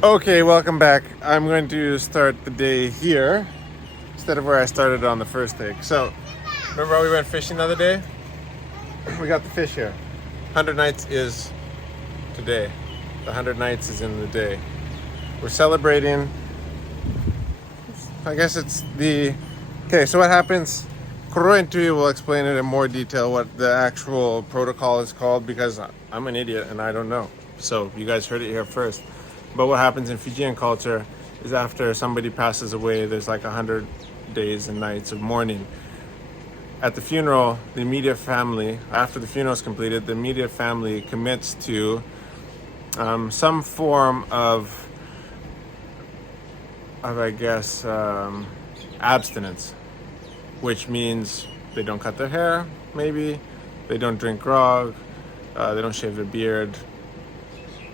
Okay, welcome back. I'm going to start the day here instead of where I started on the first day. So, remember how we went fishing the other day? We got the fish here. 100 nights is today. The 100 nights is in the day. We're celebrating, I guess it's the... Okay, so what happens? Kuro and Tui will explain it in more detail what the actual protocol is called, because I'm an idiot and I don't know. So you guys heard it here first. But what happens in Fijian culture is after somebody passes away, there's like 100 days and nights of mourning. At the funeral, the immediate family, after the funeral is completed, the immediate family commits to some form of I guess, abstinence, which means they don't cut their hair, maybe, they don't drink grog, they don't shave their beard,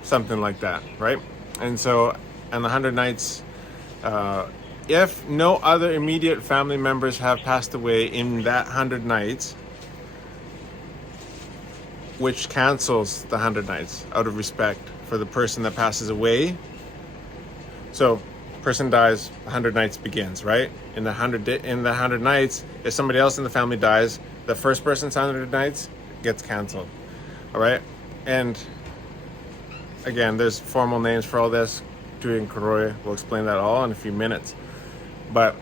something like that, right? And so, on the 100 nights, if no other immediate family members have passed away in that 100 nights, which cancels the 100 nights out of respect for the person that passes away. So, person dies, 100 nights begins, right? In the 100 nights, if somebody else in the family dies, the first person's 100 nights gets canceled, all right? And again, there's formal names for all this. Tui and Koroi will explain that all in a few minutes. But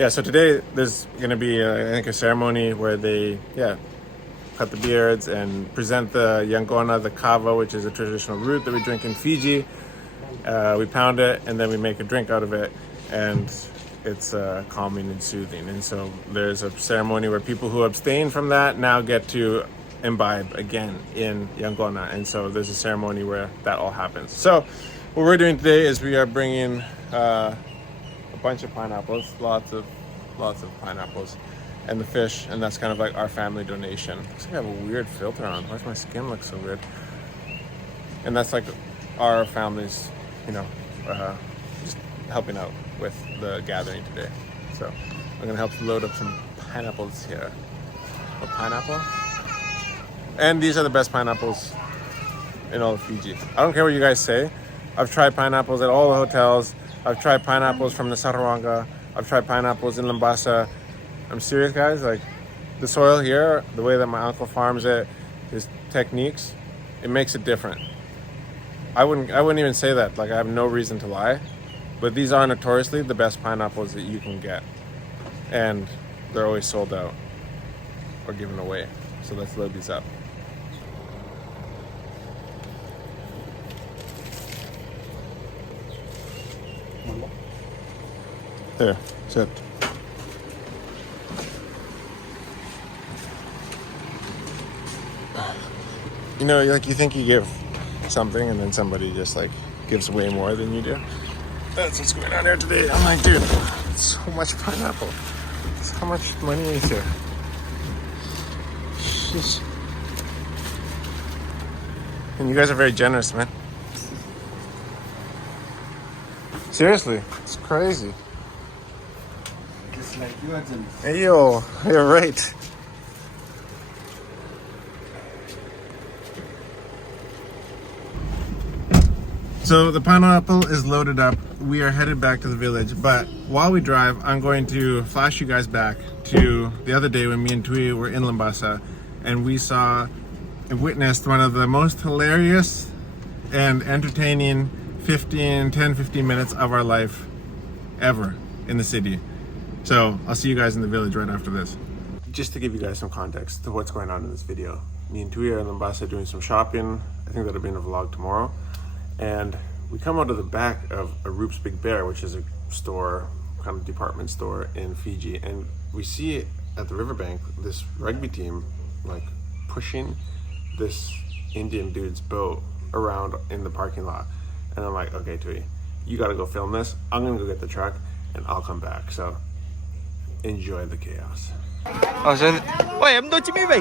yeah, so today there's going to be, I think, a ceremony where they, cut the beards and present the yangona, the kava, which is a traditional root that we drink in Fiji. We pound it and then we make a drink out of it, and it's calming and soothing. And so there's a ceremony where people who abstain from that now get to imbibe again in yangona, and so there's a ceremony where that all happens. So what we're doing today is we are bringing a bunch of pineapples, lots of pineapples, and the fish, and that's kind of like our family donation. Looks like I have a weird filter on. Why does my skin look so weird? And that's like our family's, just helping out with the gathering today. So I'm gonna help load up some pineapples here. A pineapple? And these are the best pineapples in all of Fiji. I don't care what you guys say. I've tried pineapples at all the hotels. I've tried pineapples from the Sarawanga. I've tried pineapples in Labasa. I'm serious, guys. Like, the soil here, the way that my uncle farms it, his techniques, it makes it different. I wouldn't even say that. Like, I have no reason to lie. But these are notoriously the best pineapples that you can get. And they're always sold out or given away. So let's load these up. There, sit. Like, you think you give something and then somebody just like gives way more than you do. That's what's going on here today. I'm like, dude, so much pineapple. So much money is here. Sheesh. And you guys are very generous, man. Seriously, it's crazy. Just like you are generous. Hey, yo, you're right. So the pineapple is loaded up. We are headed back to the village, but while we drive, I'm going to flash you guys back to the other day when me and Tui were in Labasa, and we saw and witnessed one of the most hilarious and entertaining 10-15 minutes of our life ever in the city. So I'll see you guys in the village right after this. Just to give you guys some context to what's going on in this video. Me and Tui are in Labasa doing some shopping. I think that'll be in a vlog tomorrow. And we come out of the back of a Roop's Big Bear, which is a store, kind of department store in Fiji. And we see at the riverbank this rugby team like pushing this Indian dude's boat around in the parking lot. And I'm like, okay, Tui, you gotta go film this. I'm gonna go get the truck and I'll come back. So enjoy the chaos. Oh, so, wait, em đôi chim ý vậy?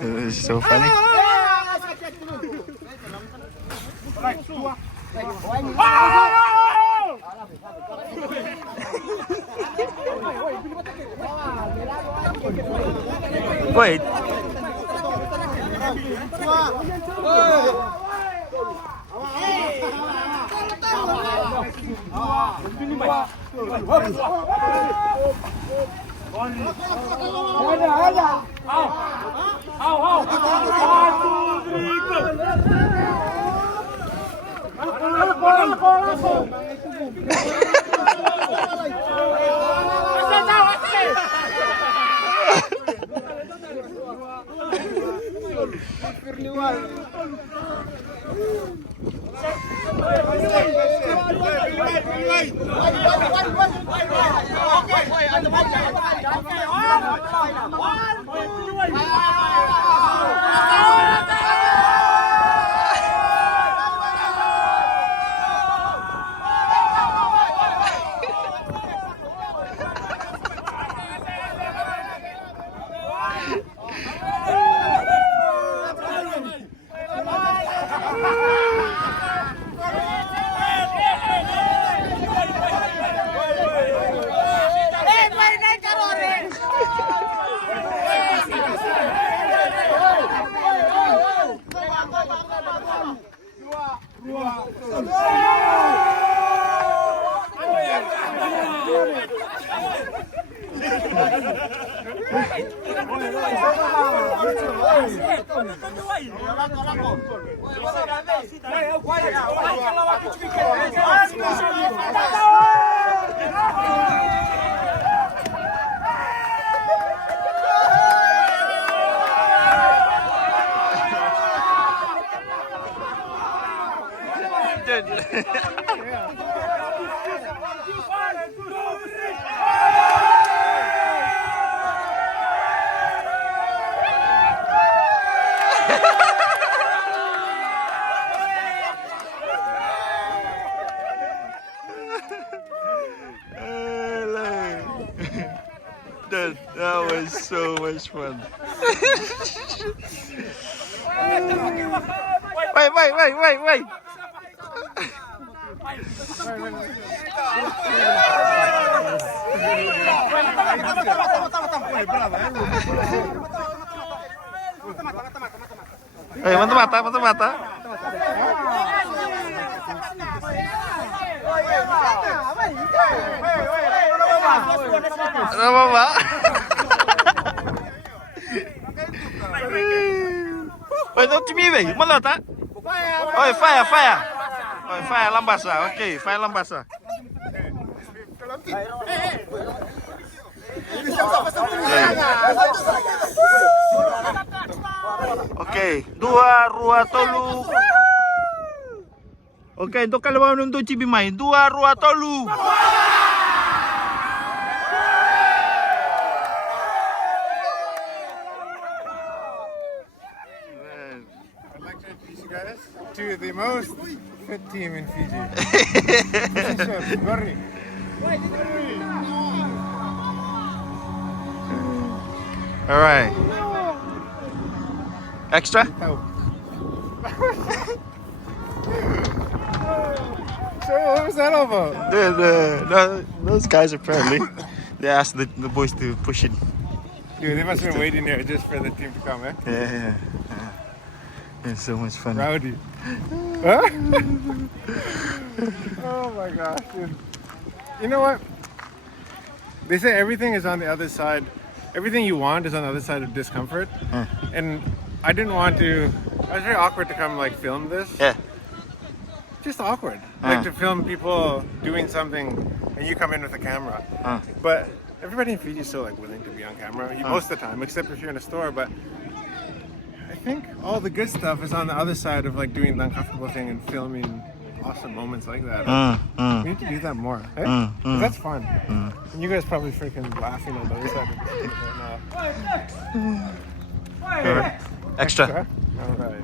This is so funny. Wait. That was so much fun. Wait. Hey, mata. Apa, Pak? Oi, não te me veio. Manda tá? Oi, faia. Oi, faia Labasa. Ok, faia Labasa. Ok, 2, rua, tolu. Ok, untuk kalau mau untuk cibi main 2, rua, tolu. I'd like to introduce you guys to the most fit team in Fiji. Hurry. All right. Extra? So what was that all about? Those guys apparently they asked the boys to push it. Dude, they must have been waiting there just for the team to come, eh? Yeah. It's so much fun. Rowdy. Huh? Oh my gosh, dude. You know what? They say everything is on the other side. Everything you want is on the other side of discomfort. And I didn't want to. It was very awkward to come like film this. Yeah. Just awkward. Like to film people doing something and you come in with a camera. But everybody in Fiji is still like willing to be on camera most of the time, except if you're in a store. But I think all the good stuff is on the other side of like doing the uncomfortable thing and filming awesome moments like that. We need to do that more. Eh? 'Cause that's fun. And you guys probably freaking laughing on the other side of the right now. Extra. All right.